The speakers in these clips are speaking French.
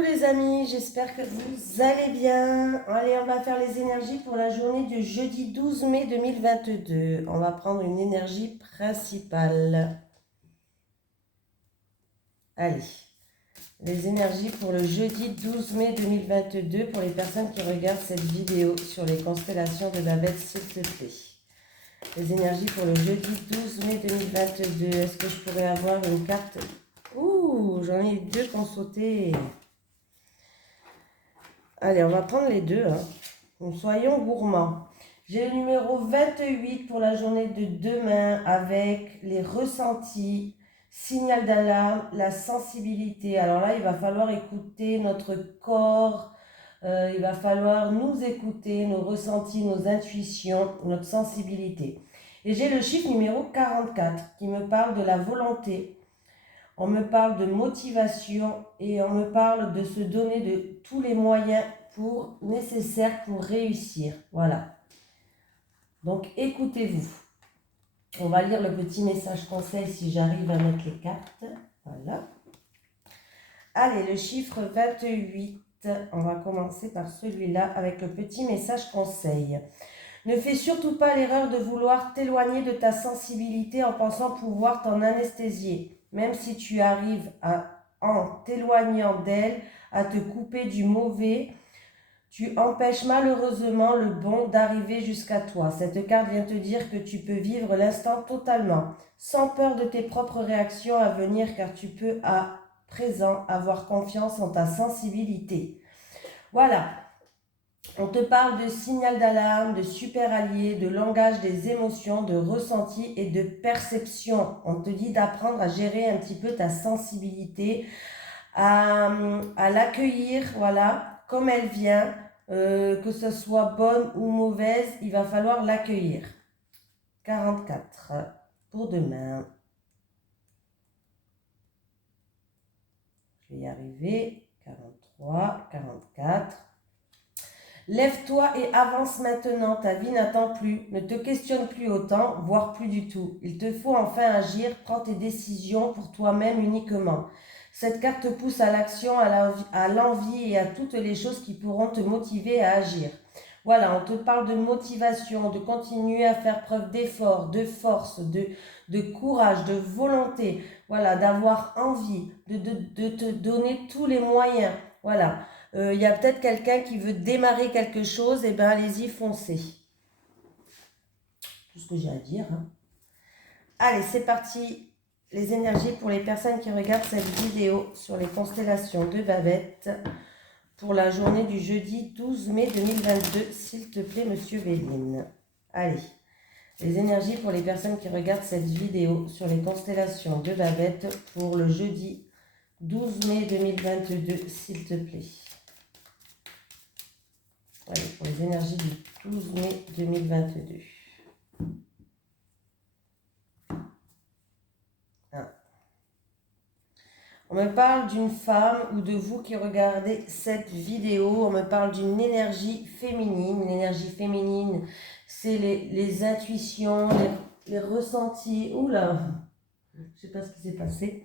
Coucou les amis, j'espère que vous allez bien. Allez, on va faire les énergies pour la journée du jeudi 12 mai 2022. On va prendre une énergie principale. Allez, les énergies pour le jeudi 12 mai 2022 pour les personnes qui regardent cette vidéo sur les constellations de Babette, s'il te plaît. Les énergies pour le jeudi 12 mai 2022. Est-ce que je pourrais avoir une carte? Ouh, j'en ai deux qui ont sauté. Allez, on va prendre les deux. Donc, soyons gourmands. J'ai le numéro 28 pour la journée de demain avec les ressentis, signal d'alarme, la sensibilité. Alors là, il va falloir écouter notre corps. Il va falloir nous écouter, nos ressentis, nos intuitions, notre sensibilité. Et j'ai le chiffre numéro 44 qui me parle de la volonté. On me parle de motivation et on me parle de se donner de tous les moyens nécessaires pour réussir. Voilà. Donc écoutez-vous. On va lire le petit message conseil si j'arrive à mettre les cartes. Voilà. Allez, le chiffre 28. On va commencer par celui-là avec le petit message conseil. Ne fais surtout pas l'erreur de vouloir t'éloigner de ta sensibilité en pensant pouvoir t'en anesthésier. Même si tu arrives en t'éloignant d'elle, à te couper du mauvais, tu empêches malheureusement le bon d'arriver jusqu'à toi. Cette carte vient te dire que tu peux vivre l'instant totalement, sans peur de tes propres réactions à venir, car tu peux à présent avoir confiance en ta sensibilité. Voilà. On te parle de signal d'alarme, de super allié, de langage des émotions, de ressenti et de perception. On te dit d'apprendre à gérer un petit peu ta sensibilité, à l'accueillir, voilà, comme elle vient, que ce soit bonne ou mauvaise, il va falloir l'accueillir. 44 pour demain. Je vais y arriver. 43, 44. Lève-toi et avance maintenant, ta vie n'attend plus, ne te questionne plus autant, voire plus du tout. Il te faut enfin agir, prends tes décisions pour toi-même uniquement. Cette carte te pousse à l'action, à l'envie et à toutes les choses qui pourront te motiver à agir. Voilà, on te parle de motivation, de continuer à faire preuve d'effort, de force, de courage, de volonté. Voilà, d'avoir envie, de te donner tous les moyens. Voilà. Y a peut-être quelqu'un qui veut démarrer quelque chose, et bien allez-y, foncez. Tout ce que j'ai à dire. Allez, c'est parti. Les énergies pour les personnes qui regardent cette vidéo sur les constellations de Babette pour la journée du jeudi 12 mai 2022, s'il te plaît, monsieur Véline. Allez, les énergies pour les personnes qui regardent cette vidéo sur les constellations de Babette pour le jeudi 12 mai 2022, s'il te plaît. Allez, pour les énergies du 12 mai 2022. On me parle d'une femme ou de vous qui regardez cette vidéo. On me parle d'une énergie féminine. Une énergie féminine, c'est les intuitions, les ressentis. Oula, je ne sais pas ce qui s'est passé.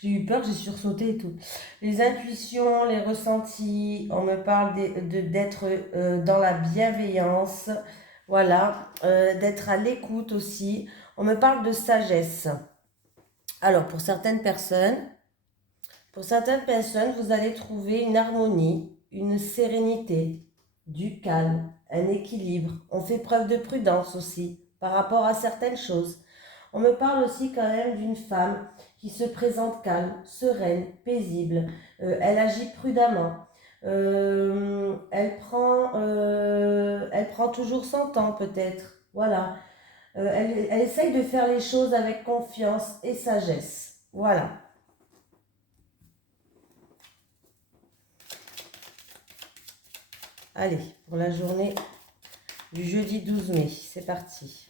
J'ai eu peur, j'ai sursauté et tout. Les intuitions, les ressentis. On me parle d'être dans la bienveillance. Voilà, d'être à l'écoute aussi. On me parle de sagesse. Alors, pour certaines personnes, vous allez trouver une harmonie, une sérénité, du calme, un équilibre. On fait preuve de prudence aussi par rapport à certaines choses. On me parle aussi quand même d'une femme qui se présente calme, sereine, paisible. Elle agit prudemment. Elle prend toujours son temps peut-être. Voilà. Elle essaye de faire les choses avec confiance et sagesse. Voilà. Allez, pour la journée du jeudi 12 mai, c'est parti.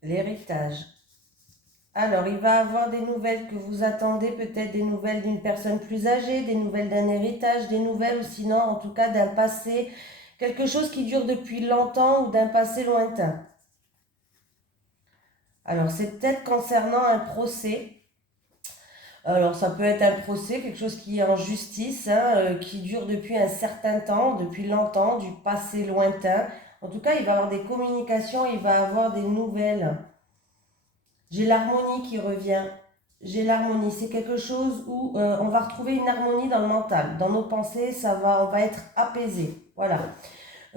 L'héritage. Alors, il va avoir des nouvelles que vous attendez, peut-être des nouvelles d'une personne plus âgée, des nouvelles d'un héritage, des nouvelles ou sinon, en tout cas, d'un passé, quelque chose qui dure depuis longtemps ou d'un passé lointain. Alors, c'est peut-être concernant un procès. Alors, ça peut être un procès, quelque chose qui est en justice, hein, qui dure depuis un certain temps, depuis longtemps, du passé lointain. En tout cas, il va avoir des communications, il va avoir des nouvelles. J'ai l'harmonie qui revient. J'ai l'harmonie. C'est quelque chose où on va retrouver une harmonie dans le mental. Dans nos pensées, on va être apaisé. Voilà.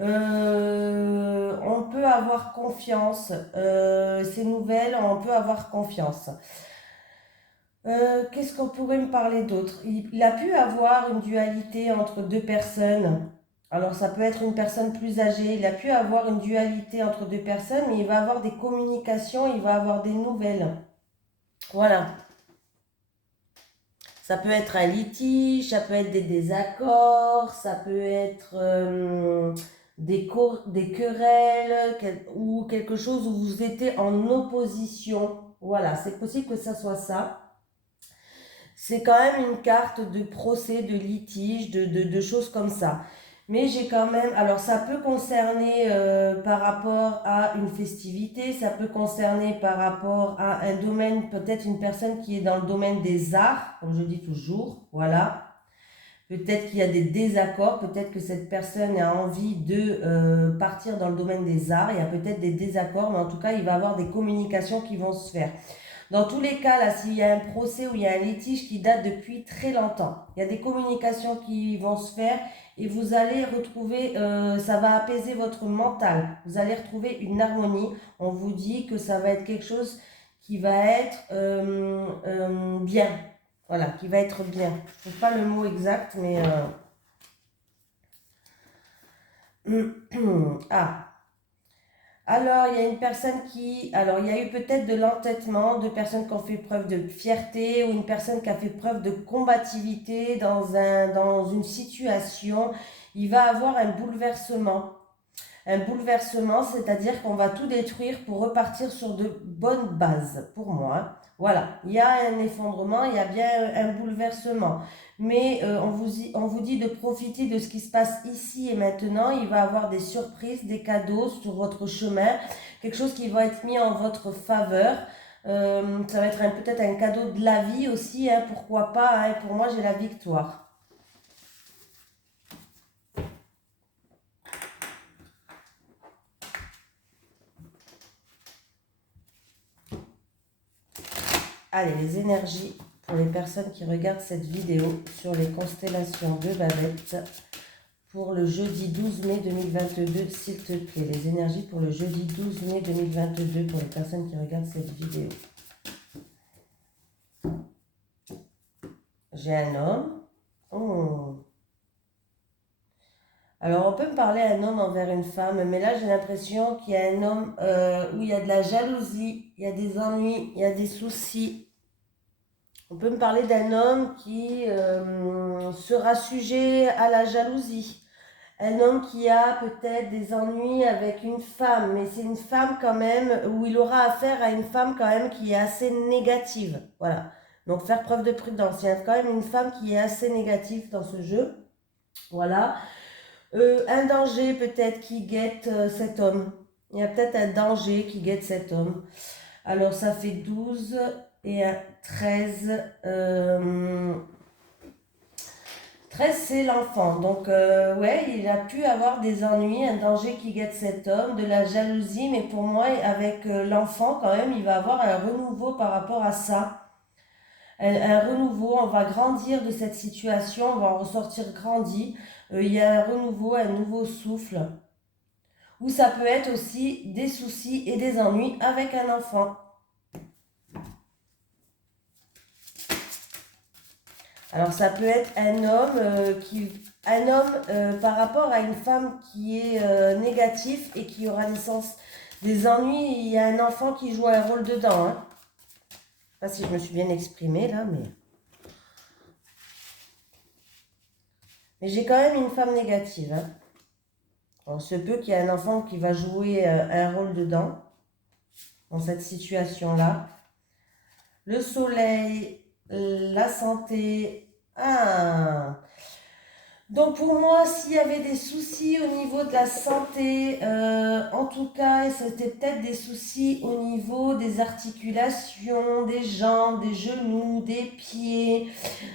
On peut avoir confiance. Ces nouvelles, on peut avoir confiance. Qu'est-ce qu'on pourrait me parler d'autre? Il a pu avoir une dualité entre deux personnes. Alors ça peut être une personne plus âgée. Il a pu avoir une dualité entre deux personnes, mais il va avoir des communications, il va avoir des nouvelles. Voilà. Ça peut être un litige, ça peut être des désaccords, ça peut être des querelles ou quelque chose où vous étiez en opposition. Voilà, c'est possible que ça soit ça. C'est quand même une carte de procès, de litige, de choses comme ça. Mais j'ai quand même, alors ça peut concerner par rapport à une festivité, ça peut concerner par rapport à un domaine, peut-être une personne qui est dans le domaine des arts, comme je dis toujours, voilà. Peut-être qu'il y a des désaccords, peut-être que cette personne a envie de partir dans le domaine des arts, il y a peut-être des désaccords, mais en tout cas, il va y avoir des communications qui vont se faire. Dans tous les cas, là, s'il y a un procès ou il y a un litige qui date depuis très longtemps, il y a des communications qui vont se faire et vous allez retrouver, ça va apaiser votre mental. Vous allez retrouver une harmonie. On vous dit que ça va être quelque chose qui va être bien. Voilà, qui va être bien. Je ne trouve pas le mot exact, mais... ah, alors, il y a une personne qui... Alors, il y a eu peut-être de l'entêtement, de personnes qui ont fait preuve de fierté ou une personne qui a fait preuve de combativité dans une situation. Il va avoir un bouleversement. Un bouleversement, c'est-à-dire qu'on va tout détruire pour repartir sur de bonnes bases, pour moi. Voilà, il y a un effondrement, il y a bien un bouleversement. Mais on vous dit de profiter de ce qui se passe ici et maintenant. Il va y avoir des surprises, des cadeaux sur votre chemin, quelque chose qui va être mis en votre faveur. Ça va être peut-être un cadeau de la vie aussi, hein, pourquoi pas, hein. Pour moi, j'ai la victoire. Allez, les énergies pour les personnes qui regardent cette vidéo sur les constellations de Babette pour le jeudi 12 mai 2022, s'il te plaît. Les énergies pour le jeudi 12 mai 2022 pour les personnes qui regardent cette vidéo. J'ai un homme. Oh. Alors, on peut me parler un homme envers une femme, mais là, j'ai l'impression qu'il y a un homme où il y a de la jalousie, il y a des ennuis, il y a des soucis. On peut me parler d'un homme qui sera sujet à la jalousie. Un homme qui a peut-être des ennuis avec une femme, mais c'est une femme quand même où il aura affaire à une femme quand même qui est assez négative. Voilà. Donc faire preuve de prudence. Il y a quand même une femme qui est assez négative dans ce jeu. Voilà. Un danger peut-être qui guette cet homme. Il y a peut-être un danger qui guette cet homme. Alors ça fait 12 et un 13. 13, c'est l'enfant. Donc, ouais, il a pu avoir des ennuis, un danger qui guette cet homme, de la jalousie, mais pour moi, avec l'enfant, quand même, il va avoir un renouveau par rapport à ça. Un renouveau, on va grandir de cette situation, on va en ressortir grandi. Il y a un renouveau, un nouveau souffle. Ou ça peut être aussi des soucis et des ennuis avec un enfant. Alors ça peut être un homme par rapport à une femme qui est négatif et qui aura des ennuis. Il y a un enfant qui joue un rôle dedans. Hein. Je ne sais pas si je me suis bien exprimée là, mais j'ai quand même une femme négative. Hein. On se peut qu'il y ait un enfant qui va jouer un rôle dedans, dans cette situation-là. le soleil, la santé. Ah. Donc pour moi, s'il y avait des soucis au niveau de la santé, en tout cas, c'était peut-être des soucis au niveau des articulations, des jambes, des genoux, des pieds,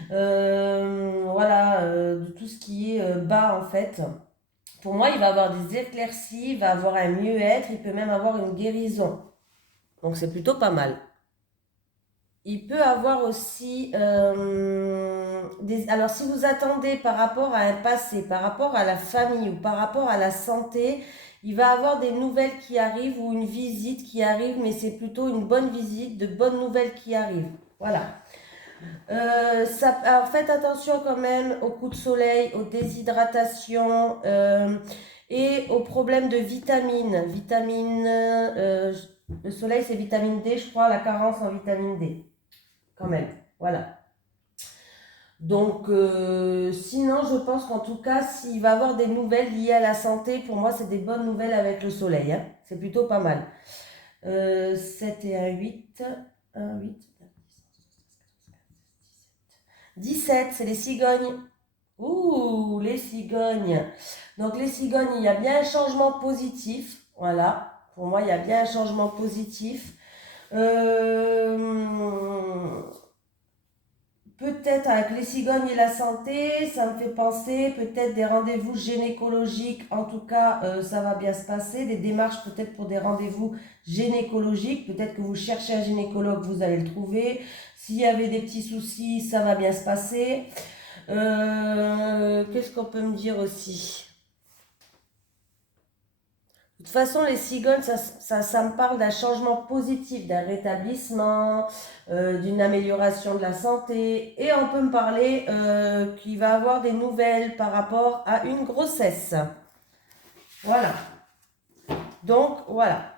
voilà, de tout ce qui est bas en fait. Pour moi, il va avoir des éclaircies, il va avoir un mieux-être, il peut même avoir une guérison. Donc c'est plutôt pas mal. Il peut avoir aussi des... Alors si vous attendez par rapport à un passé, par rapport à la famille ou par rapport à la santé, il va avoir des nouvelles qui arrivent ou une visite qui arrive, mais c'est plutôt une bonne visite, de bonnes nouvelles qui arrivent. Voilà. Alors faites attention quand même aux coups de soleil, aux déshydratations et aux problèmes de vitamines. Le soleil c'est vitamine D, je crois, la carence en vitamine D quand même. Voilà. Donc, sinon, je pense qu'en tout cas, s'il va y avoir des nouvelles liées à la santé, pour moi, c'est des bonnes nouvelles avec le soleil. Hein. C'est plutôt pas mal. 7 et 1, 8. 1, 8. 17, c'est les cigognes. Ouh, les cigognes. Donc, les cigognes, il y a bien un changement positif. Voilà. Pour moi, il y a bien un changement positif. Peut-être avec les cigognes et la santé, ça me fait penser peut-être des rendez-vous gynécologiques. En tout cas, ça va bien se passer. Des démarches peut-être pour des rendez-vous gynécologiques. Peut-être que vous cherchez un gynécologue, vous allez le trouver. S'il y avait des petits soucis, ça va bien se passer. Qu'est-ce qu'on peut me dire aussi? De toute façon, les cigognes, ça me parle d'un changement positif, d'un rétablissement, d'une amélioration de la santé. Et on peut me parler qu'il va avoir des nouvelles par rapport à une grossesse. Voilà. Donc, voilà.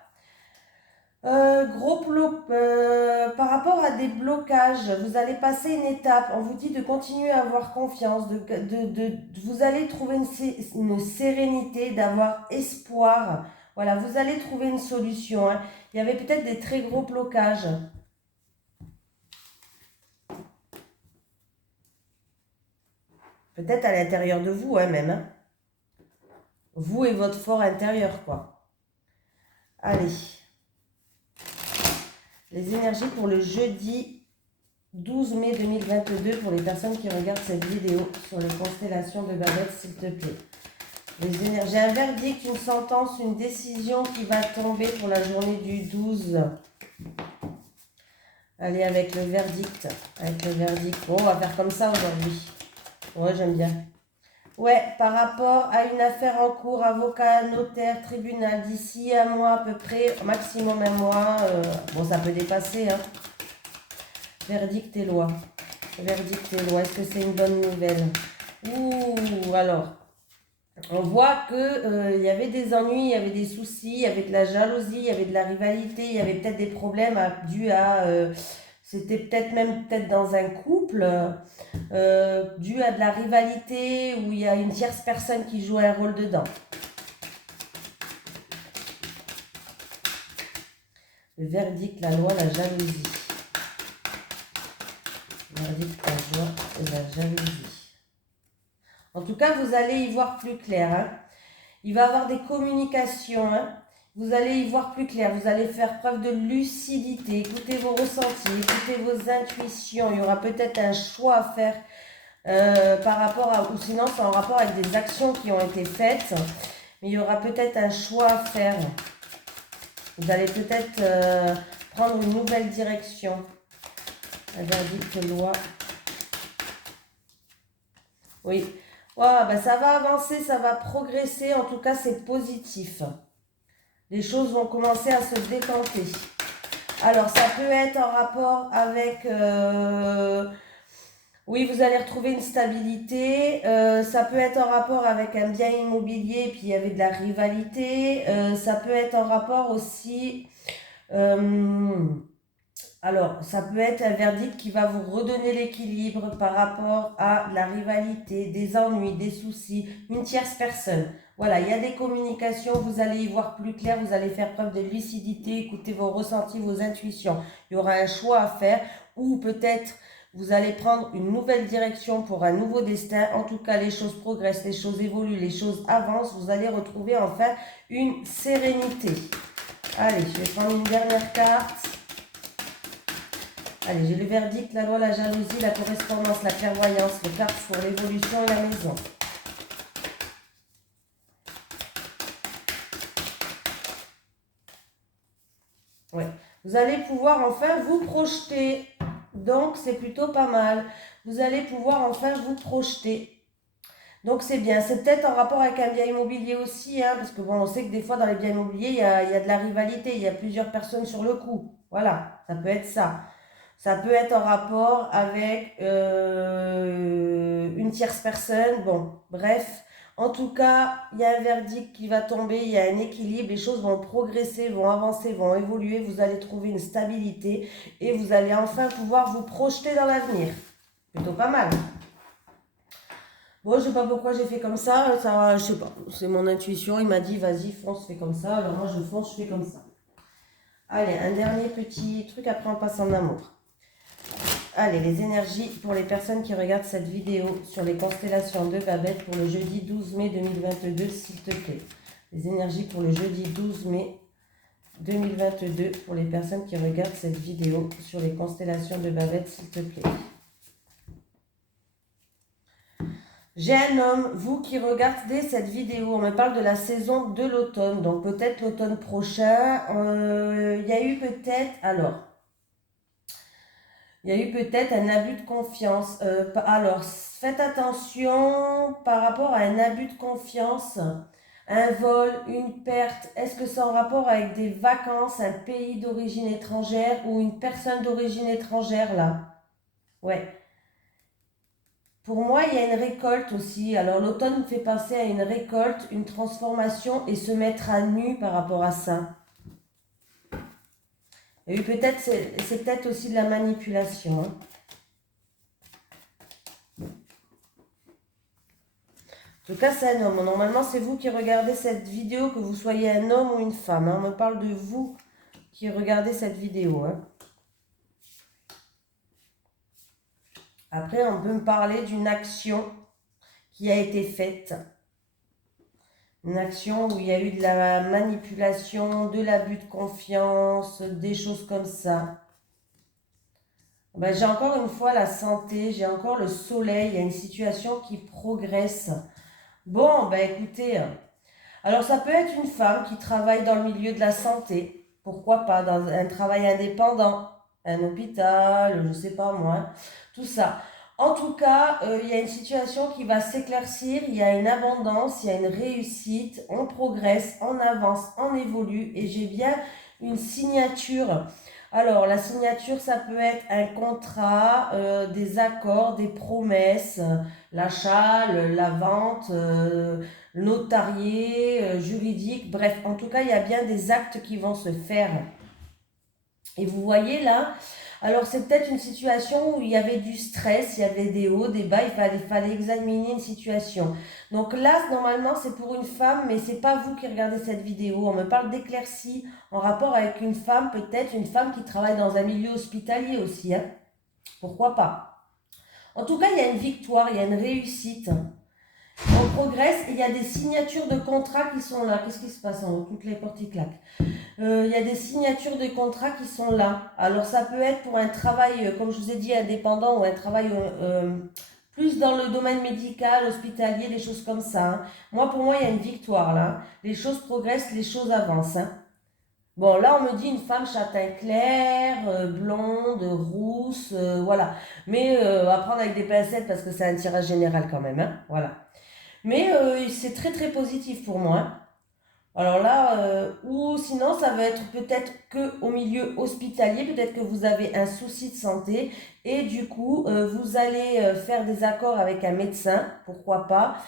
Par rapport à des blocages, vous allez passer une étape. On vous dit de continuer à avoir confiance, vous allez trouver une sérénité, d'avoir espoir. Voilà, vous allez trouver une solution. Hein. Il y avait peut-être des très gros blocages. Peut-être à l'intérieur de vous, hein, même. Hein. Vous et votre fort intérieur, quoi. Allez. Les énergies pour le jeudi 12 mai 2022 pour les personnes qui regardent cette vidéo sur les constellations de Babette, s'il te plaît. Les énergies, un verdict, une sentence, une décision qui va tomber pour la journée du 12. Allez, avec le verdict. Bon, on va faire comme ça aujourd'hui. Ouais, j'aime bien. Ouais, par rapport à une affaire en cours, avocat, notaire, tribunal, d'ici un mois à peu près, maximum un mois. Bon, ça peut dépasser, hein. Verdict et loi. Verdict et loi. Est-ce que c'est une bonne nouvelle? Ouh, alors. On voit que il y avait des ennuis, il y avait des soucis, il y avait de la jalousie, il y avait de la rivalité, il y avait peut-être des problèmes dus à... c'était peut-être dans un couple, dû à de la rivalité où il y a une tierce personne qui joue un rôle dedans. Le verdict, la loi, la jalousie. Verdict, la loi et la jalousie. En tout cas, vous allez y voir plus clair. Hein. Il va y avoir des communications. Hein. Vous allez y voir plus clair. Vous allez faire preuve de lucidité. Écoutez vos ressentis, écoutez vos intuitions. Il y aura peut-être un choix à faire par rapport à... Ou sinon, c'est en rapport avec des actions qui ont été faites. Mais il y aura peut-être un choix à faire. Vous allez peut-être prendre une nouvelle direction. La verdict, loi. Oui. Oh, ben ça va avancer, ça va progresser. En tout cas, c'est positif. Les choses vont commencer à se décanter. Alors, ça peut être en rapport avec... oui, vous allez retrouver une stabilité. Ça peut être en rapport avec un bien immobilier, puis il y avait de la rivalité. Ça peut être en rapport aussi Alors, ça peut être un verdict qui va vous redonner l'équilibre par rapport à la rivalité, des ennuis, des soucis, une tierce personne. Voilà, il y a des communications, vous allez y voir plus clair, vous allez faire preuve de lucidité, écouter vos ressentis, vos intuitions. Il y aura un choix à faire ou peut-être vous allez prendre une nouvelle direction pour un nouveau destin. En tout cas, les choses progressent, les choses évoluent, les choses avancent. Vous allez retrouver enfin une sérénité. Allez, je vais prendre une dernière carte. Allez, j'ai le verdict, la loi, la jalousie, la correspondance, la clairvoyance, le carrefour, l'évolution et la maison. Ouais. Vous allez pouvoir enfin vous projeter. Donc, c'est plutôt pas mal. Vous allez pouvoir enfin vous projeter. Donc, c'est bien. C'est peut-être en rapport avec un bien immobilier aussi, hein, parce que bon, on sait que des fois, dans les biens immobiliers, il y a de la rivalité. Il y a plusieurs personnes sur le coup. Voilà, ça peut être ça. Ça peut être en rapport avec une tierce personne. Bon, bref. En tout cas, il y a un verdict qui va tomber, il y a un équilibre, les choses vont progresser, vont avancer, vont évoluer, vous allez trouver une stabilité et vous allez enfin pouvoir vous projeter dans l'avenir. Plutôt pas mal. Bon, je sais pas pourquoi j'ai fait comme ça, je sais pas, c'est mon intuition, il m'a dit vas-y fonce, fais comme ça, alors moi je fonce, je fais comme ça. Allez, un dernier petit truc, après on passe en amour. Allez, les énergies pour les personnes qui regardent cette vidéo sur les constellations de Babette pour le jeudi 12 mai 2022, s'il te plaît. Les énergies pour le jeudi 12 mai 2022 pour les personnes qui regardent cette vidéo sur les constellations de Babette, s'il te plaît. J'ai un homme, vous qui regardez cette vidéo, on me parle de la saison de l'automne, donc peut-être l'automne prochain. Il y a eu peut-être, alors, il y a eu peut-être un abus de confiance. Alors, faites attention par rapport à un abus de confiance, un vol, une perte. Est-ce que c'est en rapport avec des vacances, un pays d'origine étrangère ou une personne d'origine étrangère là? Ouais. Pour moi, il y a une récolte aussi. Alors, l'automne me fait penser à une récolte, une transformation et se mettre à nu par rapport à ça. Et peut-être, c'est peut-être aussi de la manipulation. Hein. En tout cas, c'est un homme. Normalement, c'est vous qui regardez cette vidéo, que vous soyez un homme ou une femme. Hein. On me parle de vous qui regardez cette vidéo. Hein. Après, on peut me parler d'une action qui a été faite. Une action où il y a eu de la manipulation, de l'abus de confiance, des choses comme ça. Ben, j'ai encore une fois la santé, j'ai encore le soleil, il y a une situation qui progresse. Bon, ben écoutez, alors ça peut être une femme qui travaille dans le milieu de la santé, pourquoi pas, dans un travail indépendant, un hôpital, je sais pas moi, tout ça. En tout cas, il y a une situation qui va s'éclaircir, il y a une abondance, il y a une réussite, on progresse, on avance, on évolue et j'ai bien une signature. Alors, la signature, ça peut être un contrat, des accords, des promesses, l'achat, la vente, notarié, juridique, bref, en tout cas, il y a bien des actes qui vont se faire. Et vous voyez là, alors c'est peut-être une situation où il y avait du stress, il y avait des hauts, des bas, il fallait examiner une situation. Donc là, normalement, c'est pour une femme, mais c'est pas vous qui regardez cette vidéo. On me parle d'éclaircie en rapport avec une femme, peut-être une femme qui travaille dans un milieu hospitalier aussi. Hein. Pourquoi pas? En tout cas, il y a une victoire, il y a une réussite. On progresse et il y a des signatures de contrats qui sont là. Qu'est-ce qui se passe en haut? Toutes les portes qui claquent. Il y a des signatures de contrats qui sont là. Alors ça peut être pour un travail, comme je vous ai dit, indépendant ou un travail plus dans le domaine médical, hospitalier, des choses comme ça. Hein. Pour moi, il y a une victoire là. Les choses progressent, les choses avancent. Hein. Bon, là, on me dit une femme châtain clair, blonde, rousse, voilà. Mais à prendre avec des pincettes parce que c'est un tirage général quand même. Hein. Voilà. Mais c'est très très positif pour moi. Hein. Alors là, ou sinon, ça va être peut-être que au milieu hospitalier, peut-être que vous avez un souci de santé et du coup, vous allez faire des accords avec un médecin, pourquoi pas,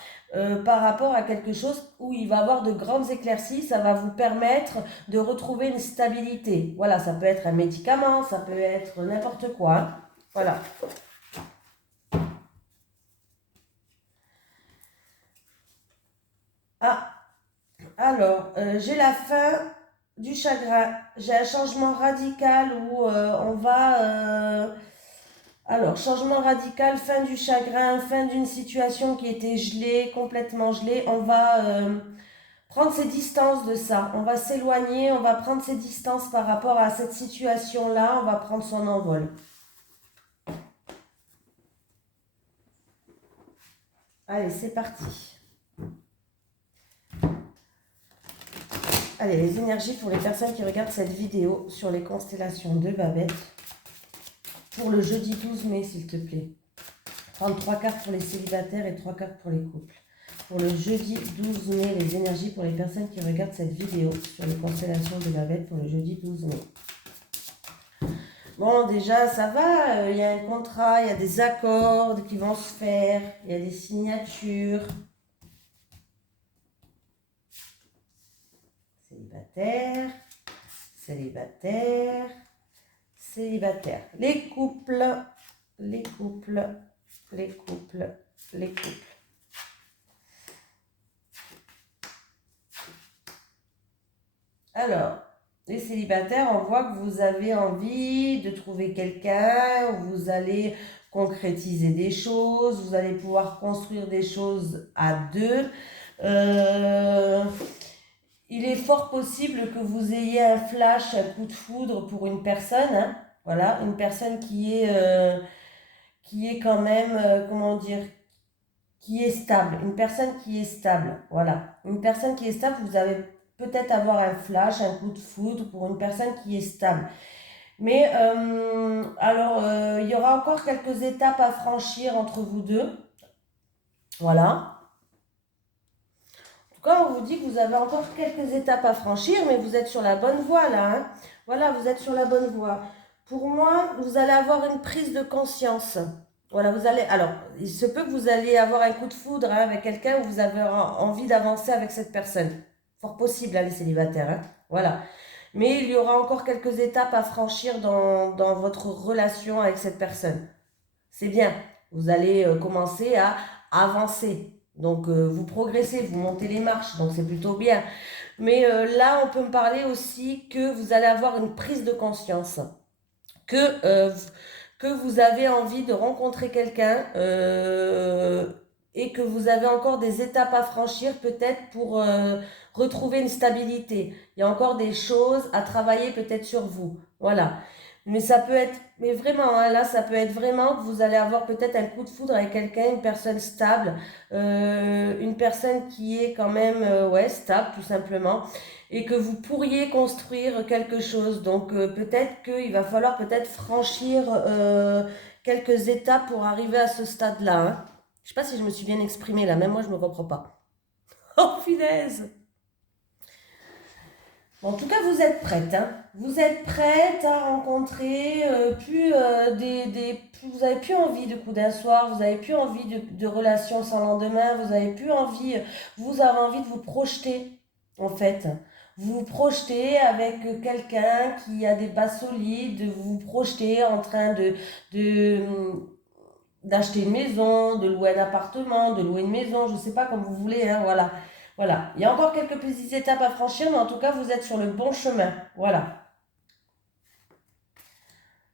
par rapport à quelque chose où il va avoir de grandes éclaircies, ça va vous permettre de retrouver une stabilité. Voilà, ça peut être un médicament, ça peut être n'importe quoi, hein. Voilà. Ah, alors, j'ai la fin du chagrin. J'ai un changement radical où on va... alors, changement radical, fin du chagrin, fin d'une situation qui était gelée, complètement gelée. On va prendre ses distances de ça. On va s'éloigner, on va prendre ses distances par rapport à cette situation-là. On va prendre son envol. Allez, c'est parti. Allez, les énergies pour les personnes qui regardent cette vidéo sur les constellations de Babette. Pour le jeudi 12 mai, s'il te plaît. Prendre 3 cartes pour les célibataires et 3 cartes pour les couples. Pour le jeudi 12 mai, les énergies pour les personnes qui regardent cette vidéo sur les constellations de Babette pour le jeudi 12 mai. Bon, déjà, ça va. Il y a un contrat, il y a des accords qui vont se faire. Il y a des signatures. Célibataire, célibataire, célibataire. Les couples, les couples, les couples, les couples. Alors, les célibataires, on voit que vous avez envie de trouver quelqu'un, vous allez concrétiser des choses, vous allez pouvoir construire des choses à deux. Il est fort possible que vous ayez un flash, un coup de foudre pour une personne, hein. Voilà, une personne qui est quand même, comment dire, qui est stable, une personne qui est stable, voilà. Une personne qui est stable, vous allez peut-être avoir un flash, un coup de foudre pour une personne qui est stable. Mais alors, il y aura encore quelques étapes à franchir entre vous deux, voilà. En tout cas, on vous dit que vous avez encore quelques étapes à franchir, mais vous êtes sur la bonne voie là, hein. Voilà, vous êtes sur la bonne voie. Pour moi, vous allez avoir une prise de conscience. Voilà, vous allez. Alors, il se peut que vous allez avoir un coup de foudre, hein, avec quelqu'un où vous avez envie d'avancer avec cette personne. Fort possible, hein, les célibataires, hein. Voilà. Mais il y aura encore quelques étapes à franchir dans votre relation avec cette personne. C'est bien. Vous allez commencer à avancer. Donc, vous progressez, vous montez les marches, donc c'est plutôt bien. Mais là, on peut me parler aussi que vous allez avoir une prise de conscience, que, euh, que vous avez envie de rencontrer quelqu'un et que vous avez encore des étapes à franchir peut-être pour retrouver une stabilité. Il y a encore des choses à travailler peut-être sur vous. Voilà. Mais ça peut être, mais vraiment, hein, là, ça peut être vraiment que vous allez avoir peut-être un coup de foudre avec quelqu'un, une personne stable, une personne qui est quand même, ouais, stable, tout simplement, et que vous pourriez construire quelque chose. Donc, peut-être qu'il va falloir peut-être franchir quelques étapes pour arriver à ce stade-là, hein. Je sais pas si je me suis bien exprimée là, même moi, je me comprends pas. Oh, punaise! En tout cas, vous êtes prête, hein. Vous êtes prête à rencontrer vous avez plus envie de coup d'un soir, vous avez plus envie de relations sans lendemain, vous avez plus envie, vous avez envie de vous projeter, en fait. Vous vous projetez avec quelqu'un qui a des bases solides, vous vous projetez en train de, d'acheter une maison, de louer un appartement, de louer une maison, je sais pas comme vous voulez, hein, voilà. Voilà, il y a encore quelques petites étapes à franchir, mais en tout cas, vous êtes sur le bon chemin. Voilà.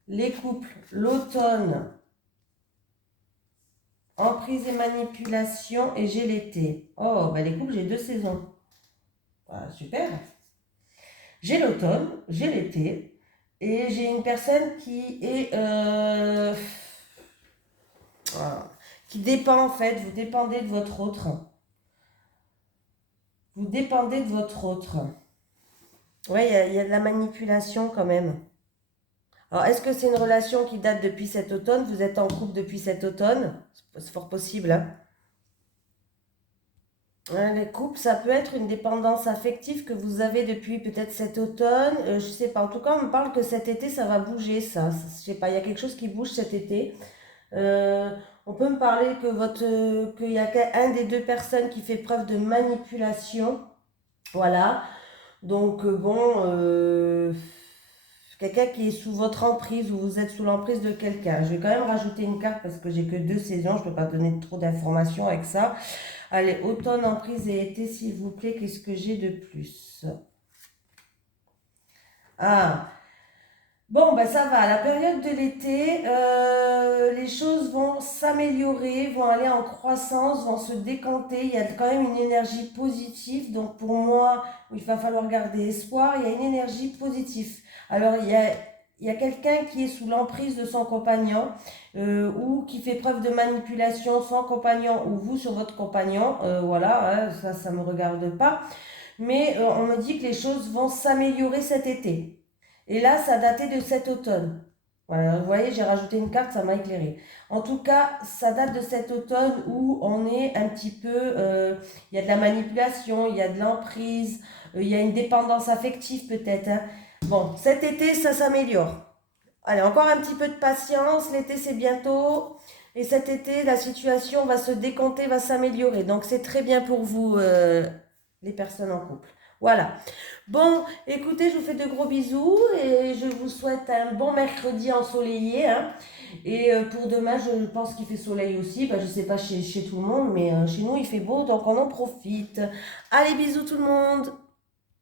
Les couples, l'automne, emprise et manipulation, et j'ai l'été. Oh, bah les couples, j'ai 2 saisons. Voilà, super. J'ai l'automne, j'ai l'été, et j'ai une personne qui est... voilà, qui dépend en fait, vous dépendez de votre autre. Vous dépendez de votre autre. Oui, il y a de la manipulation quand même. Alors, est-ce que c'est une relation qui date depuis cet automne? Vous êtes en couple depuis cet automne? C'est fort possible, hein. Hein, les couples, ça peut être une dépendance affective que vous avez depuis peut-être cet automne. Je sais pas. En tout cas, on me parle que cet été, ça va bouger, ça. Je sais pas, il y a quelque chose qui bouge cet été. Euh, on peut me parler que qu'il y a un des deux personnes qui fait preuve de manipulation. Voilà. Donc, quelqu'un qui est sous votre emprise ou vous êtes sous l'emprise de quelqu'un. Je vais quand même rajouter une carte parce que j'ai que 2 saisons. Je ne peux pas donner trop d'informations avec ça. Allez, automne, emprise et été, s'il vous plaît, qu'est-ce que j'ai de plus? Ah, bon, ben ça va. À la période de l'été, les choses vont s'améliorer, vont aller en croissance, vont se décanter. Il y a quand même une énergie positive. Donc pour moi, il va falloir garder espoir. Il y a une énergie positive. Alors il y a quelqu'un qui est sous l'emprise de son compagnon ou qui fait preuve de manipulation, son compagnon ou vous sur votre compagnon. Voilà, hein, ça ne me regarde pas. Mais on me dit que les choses vont s'améliorer cet été. Et là, ça datait de cet automne. Voilà, vous voyez, j'ai rajouté une carte, ça m'a éclairé. En tout cas, ça date de cet automne où on est un petit peu, il y a de la manipulation, il y a de l'emprise, il y a une dépendance affective peut-être, hein. Bon, cet été, ça s'améliore. Allez, encore un petit peu de patience, l'été c'est bientôt. Et cet été, la situation va se décanter, va s'améliorer. Donc c'est très bien pour vous, les personnes en couple. Voilà. Bon, écoutez, je vous fais de gros bisous et je vous souhaite un bon mercredi ensoleillé, hein. Et pour demain, je pense qu'il fait soleil aussi. Ben, je ne sais pas chez tout le monde, mais chez nous, il fait beau, donc on en profite. Allez, bisous tout le monde.